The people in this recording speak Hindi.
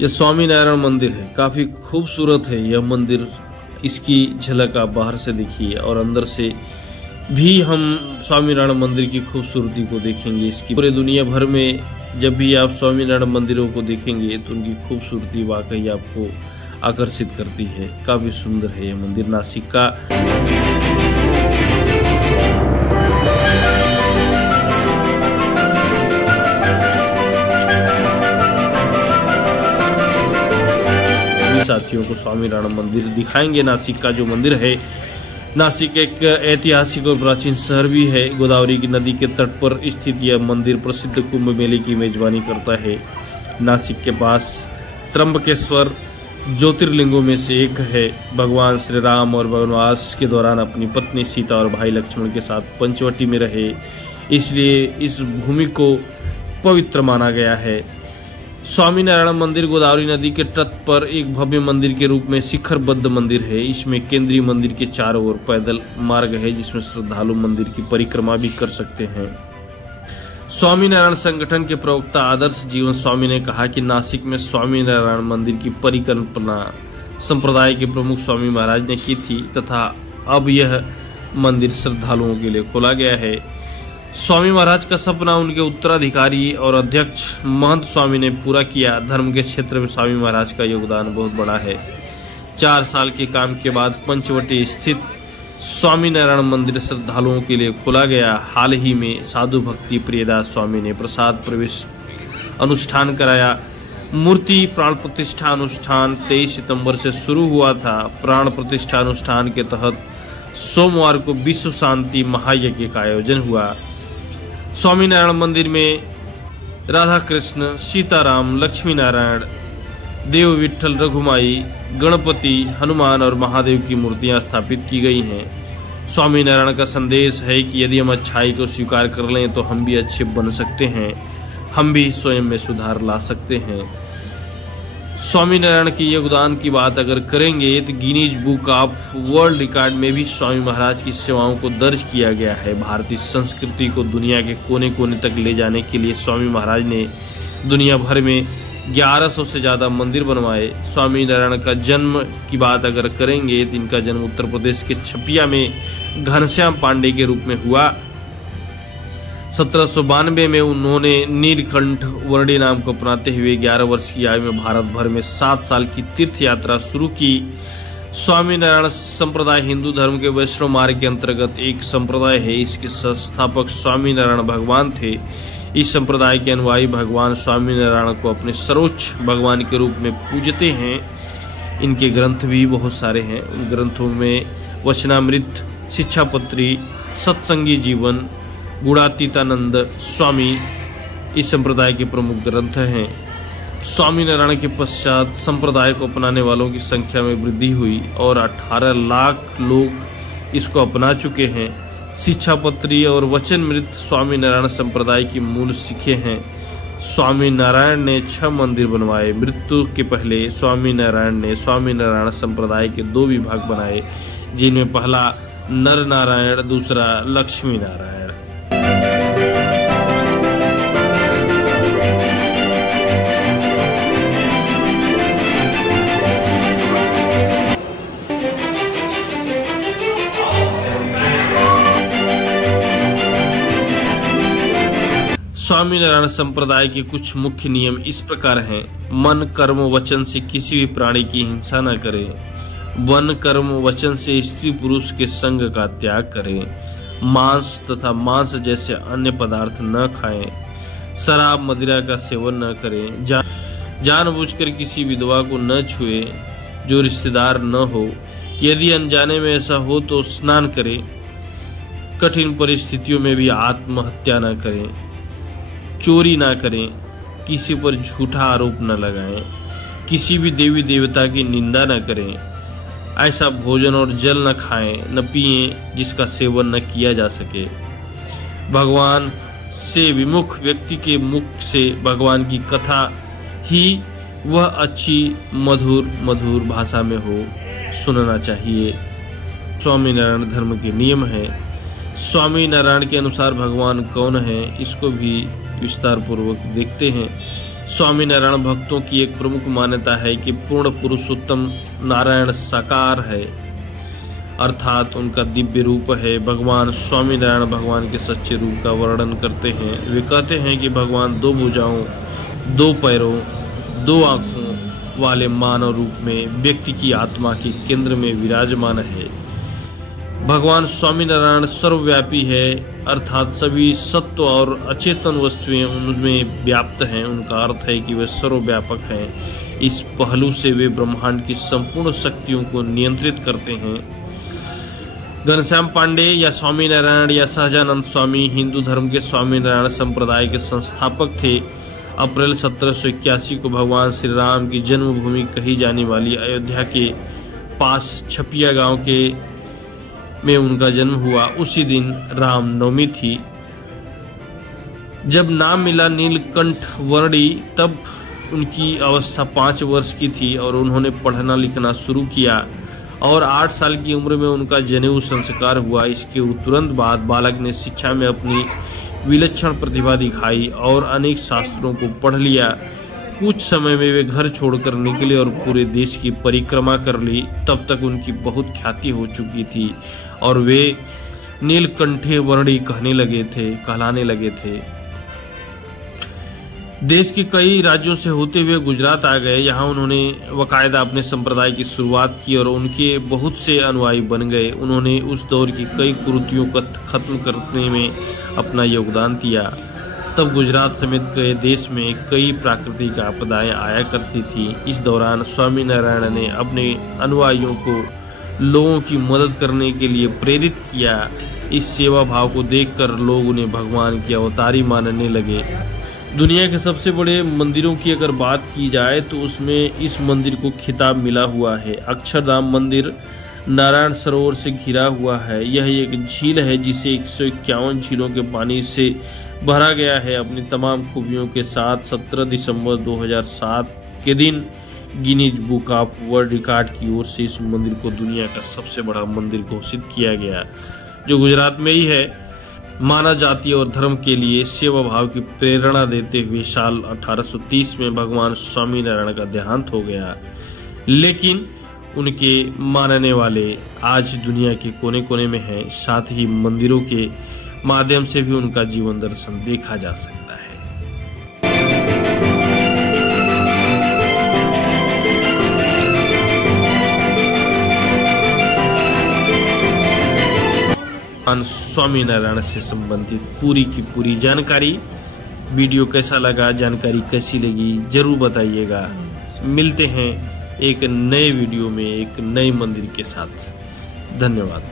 यह स्वामीनारायण मंदिर है, काफी खूबसूरत है यह मंदिर। इसकी झलक आप बाहर से देखिए और अंदर से भी हम स्वामीनारायण मंदिर की खूबसूरती को देखेंगे। इसकी पूरे दुनिया भर में जब भी आप स्वामीनारायण मंदिरों को देखेंगे तो उनकी खूबसूरती वाकई आपको आकर्षित करती है। काफी सुंदर है यह मंदिर। नासिक का साथियों को स्वामीनारायण मंदिर दिखाएंगे। नासिक का जो मंदिर है, नासिक एक ऐतिहासिक और प्राचीन शहर भी है। गोदावरी की नदी के तट पर स्थित यह मंदिर प्रसिद्ध कुंभ मेले की मेजबानी करता है। नासिक के पास त्र्यंबकेश्वर ज्योतिर्लिंगों में से एक है। भगवान श्री राम और वनवास के दौरान अपनी पत्नी सीता और भाई लक्ष्मण के साथ पंचवटी में रहे, इसलिए इस भूमि को पवित्र माना गया है। स्वामीनारायण मंदिर गोदावरी नदी के तट पर एक भव्य मंदिर के रूप में शिखरबद्ध मंदिर है। इसमें केंद्रीय मंदिर के चारों ओर पैदल मार्ग है, जिसमें श्रद्धालु मंदिर की परिक्रमा भी कर सकते हैं। स्वामीनारायण संगठन के प्रवक्ता आदर्श जीवन स्वामी ने कहा कि नासिक में स्वामीनारायण मंदिर की परिकल्पना संप्रदाय के प्रमुख स्वामी महाराज ने की थी तथा अब यह मंदिर श्रद्धालुओं के लिए खोला गया है। स्वामी महाराज का सपना उनके उत्तराधिकारी और अध्यक्ष महंत स्वामी ने पूरा किया। धर्म के क्षेत्र में स्वामी महाराज का योगदान बहुत बड़ा है। 4 साल के काम के बाद पंचवटी स्थित स्वामीनारायण मंदिर श्रद्धालुओं के लिए खोला गया। हाल ही में साधु भक्ति प्रियदास स्वामी ने प्रसाद प्रवेश अनुष्ठान कराया। मूर्ति प्राण प्रतिष्ठा अनुष्ठान 23 सितंबर से शुरू हुआ था। प्राण प्रतिष्ठा अनुष्ठान के तहत सोमवार को विश्व शांति महायज्ञ का आयोजन हुआ। स्वामीनारायण मंदिर में राधा कृष्ण, सीताराम, लक्ष्मी नारायण, देव विठल, रघुमाई, गणपति, हनुमान और महादेव की मूर्तियां स्थापित की गई हैं। स्वामीनारायण का संदेश है कि यदि हम अच्छाई को स्वीकार कर लें तो हम भी अच्छे बन सकते हैं, हम भी स्वयं में सुधार ला सकते हैं। स्वामीनारायण की योगदान की बात अगर करेंगे तो Guinness book of world record में भी स्वामी महाराज की सेवाओं को दर्ज किया गया है। भारतीय संस्कृति को दुनिया के कोने कोने तक ले जाने के लिए स्वामी महाराज ने दुनिया भर में 1100 से ज्यादा मंदिर बनवाए। स्वामीनारायण का जन्म की बात अगर करेंगे तो इनका जन्म उत्तर प्रदेश के छपिया में घनश्याम पांडे के रूप में हुआ। 1792 में उन्होंने नीलकंठ वर्णी नाम को अपनाते हुए 11 वर्ष की आयु में भारत भर में 7 साल की तीर्थ यात्रा शुरू की। स्वामीनारायण संप्रदाय हिंदू धर्म के वैष्णव मार्ग के अंतर्गत एक संप्रदाय है। इसके संस्थापक स्वामीनारायण भगवान थे। इस संप्रदाय के अनुयायी भगवान स्वामीनारायण को अपने सर्वोच्च भगवान के रूप में पूजते हैं। इनके ग्रंथ भी बहुत सारे हैं। उन ग्रंथों में वचनामृत, शिक्षापत्री, सत्संगी जीवन, गुणातीतानंद स्वामी इस संप्रदाय के प्रमुख ग्रंथ हैं। स्वामीनारायण के पश्चात संप्रदाय को अपनाने वालों की संख्या में वृद्धि हुई और 18 लाख लोग इसको अपना चुके हैं। शिक्षापत्री और वचनामृत स्वामीनारायण संप्रदाय की मूल शिखें हैं। स्वामीनारायण ने 6 मंदिर बनवाए। मृत्यु के पहले स्वामीनारायण ने स्वामीनारायण संप्रदाय के 2 विभाग बनाए, जिनमें पहला नर नारायण, दूसरा लक्ष्मी नारायण। स्वामीनारायण संप्रदाय के कुछ मुख्य नियम इस प्रकार हैं। मन, कर्म, वचन से किसी भी प्राणी की हिंसा न करें। वन, कर्म, वचन से स्त्री पुरुष के संग का त्याग करें। मांस तथा मांस जैसे अन्य पदार्थ न खाएं। शराब, मदिरा का सेवन न करें। जानबूझकर किसी विधवा को न छुए जो रिश्तेदार न हो। यदि अनजाने में ऐसा हो तो स्नान करें। कठिन परिस्थितियों में भी आत्महत्या न करें। चोरी ना करें। किसी पर झूठा आरोप न लगाएं। किसी भी देवी देवता की निंदा न करें। ऐसा भोजन और जल न खाएं, न पिएं जिसका सेवन न किया जा सके। भगवान से विमुख व्यक्ति के मुख से भगवान की कथा ही वह अच्छी मधुर भाषा में हो सुनना चाहिए। स्वामीनारायण धर्म के नियम है। स्वामीनारायण के अनुसार भगवान कौन है, इसको भी विस्तार पूर्वक देखते हैं। स्वामीनारायण भक्तों की एक प्रमुख मान्यता है कि पूर्ण पुरुषोत्तम नारायण साकार है, अर्थात उनका दिव्य रूप है। भगवान स्वामीनारायण भगवान के सच्चे रूप का वर्णन करते हैं। वे कहते हैं कि भगवान 2 भुजाओं, 2 पैरों, 2 आंखों वाले मानव रूप में व्यक्ति की आत्मा के केंद्र में विराजमान है। भगवान स्वामीनारायण सर्वव्यापी है, अर्थात सभी सत्व और अचेतन वस्तुएं उनमें व्याप्त हैं। उनका अर्थ है कि वे सर्वव्यापक हैं। इस पहलू से वे ब्रह्मांड की संपूर्ण शक्तियों को नियंत्रित करते हैं। घनश्याम पांडे या स्वामीनारायण या सहजानंद स्वामी हिंदू धर्म के स्वामीनारायण संप्रदाय के संस्थापक थे। अप्रैल 1781 को भगवान श्री राम की जन्मभूमि कही जाने वाली अयोध्या के पास छपिया गांव में उनका जन्म हुआ। उसी दिन रामनवमी थी। जब नाम मिला नीलकंठ वर्णी, तब उनकी अवस्था 5 वर्ष की थी और उन्होंने पढ़ना लिखना शुरू किया और 8 साल की उम्र में उनका जनेऊ संस्कार हुआ। इसके तुरंत बाद बालक ने शिक्षा में अपनी विलक्षण प्रतिभा दिखाई और अनेक शास्त्रों को पढ़ लिया। कुछ समय में वे घर छोड़कर निकले और पूरे देश की परिक्रमा कर ली। तब तक उनकी बहुत ख्याति हो चुकी थी और वे नीलकंठे वर्णी कहलाने लगे थे। देश के कई राज्यों से होते हुए गुजरात आ गए। यहाँ उन्होंने बाकायदा अपने संप्रदाय की शुरुआत की और उनके बहुत से अनुयायी बन गए। उन्होंने उस दौर की कई कुरीतियों को खत्म करने में अपना योगदान दिया। तब गुजरात समेत कई देश में कई प्राकृतिक आपदाएं आया करती थी। इस दौरान स्वामीनारायण ने अपने अनुयायियों को लोगों की मदद करने के लिए प्रेरित किया। इस सेवा भाव को देखकर लोग उन्हें भगवान की अवतारी मानने लगे। दुनिया के सबसे बड़े मंदिरों की अगर बात की जाए तो उसमें इस मंदिर को खिताब मिला हुआ है। अक्षरधाम मंदिर नारायण सरोवर से घिरा हुआ है। यह एक झील है जिसे 151 झीलों के पानी से भरा गया है। अपनी तमाम खूबियों के साथ 17 दिसंबर 2007 के दिन Guinness book of world record की ओर से इस मंदिर को दुनिया का सबसे बड़ा मंदिर घोषित किया गया, जो गुजरात में ही है। मानव जाति और धर्म के लिए सेवा भाव की प्रेरणा देते हुए साल 1830 में भगवान स्वामीनारायण का देहांत हो गया, लेकिन उनके मानने वाले आज दुनिया के कोने कोने में हैं। साथ ही मंदिरों के माध्यम से भी उनका जीवन दर्शन देखा जा सकता है। स्वामीनारायण से संबंधित पूरी की पूरी जानकारी। वीडियो कैसा लगा, जानकारी कैसी लगी, जरूर बताइएगा। मिलते हैं एक नए वीडियो में एक नए मंदिर के साथ। धन्यवाद।